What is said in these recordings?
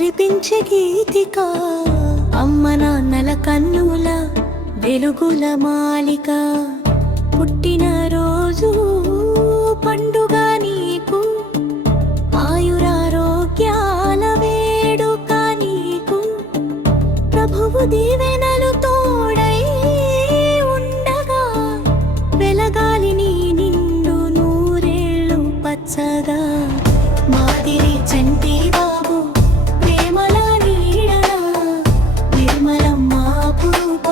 మురిపించే గీతిక అమ్మ నాన్నల కన్నుల వెలుగుల మాలిక పుట్టిన రోజు పండుగ నీకు ఆయురారోగ్యాల వేడుక నీకు ప్రభువు దీవెనలు తోడై ఉండగా వెలగాలి నీ నిండు నూరేళ్ళు పచ్చగా మాదిరి చంటి బాబు ప్రేమల నీడన నిర్మలమ్మ పురుప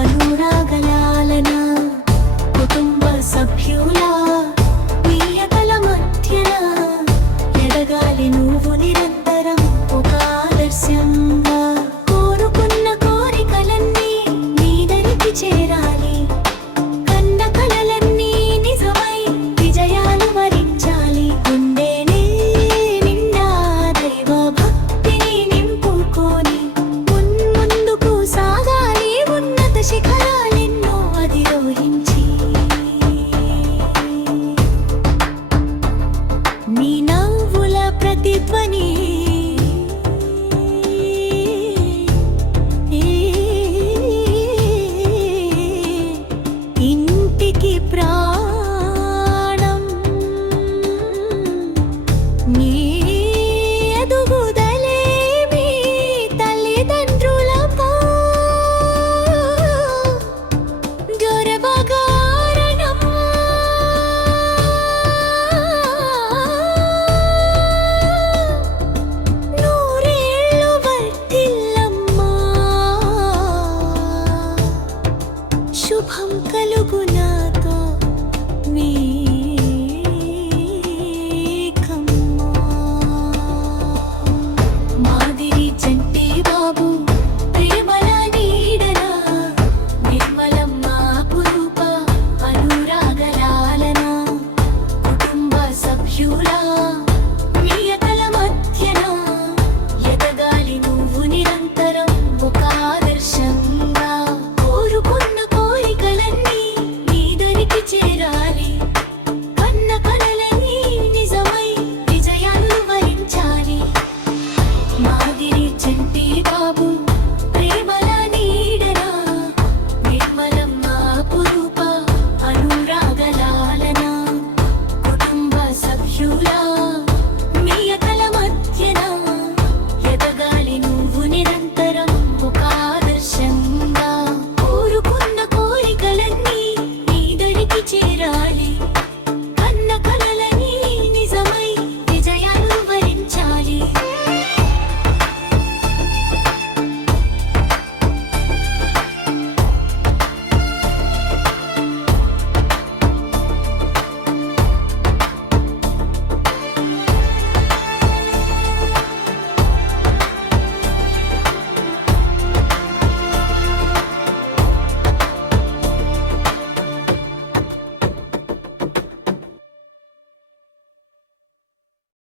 అనురాగలాలన కుటుంబ సభ్యుల ప్రియతల మధ్యన ఎదగాలి నువ్వు నిరంతరం ఒక ఆదర్శంగా కోరుకున్న కోరికలన్నీ నీ దరికి చేరాలి కన్న కలలన్నీ నిజమై విజయాలు వరించాలి గుండెనే నిండా దైవ భక్తిని నింపుకొని ముందుకు సాగాలి ఉన్నత శిఖరాలెన్నో అధిరోహించి నీ నవ్వుల ప్రతిధ్వని ఇంటికి ప్రాణం నీ ఎదుగుదలే మీ తల్లిదండ్రులపై గర్వకారణం నూరేళ్ళు వర్ధిల్లమ్మా శుభం కలుగునా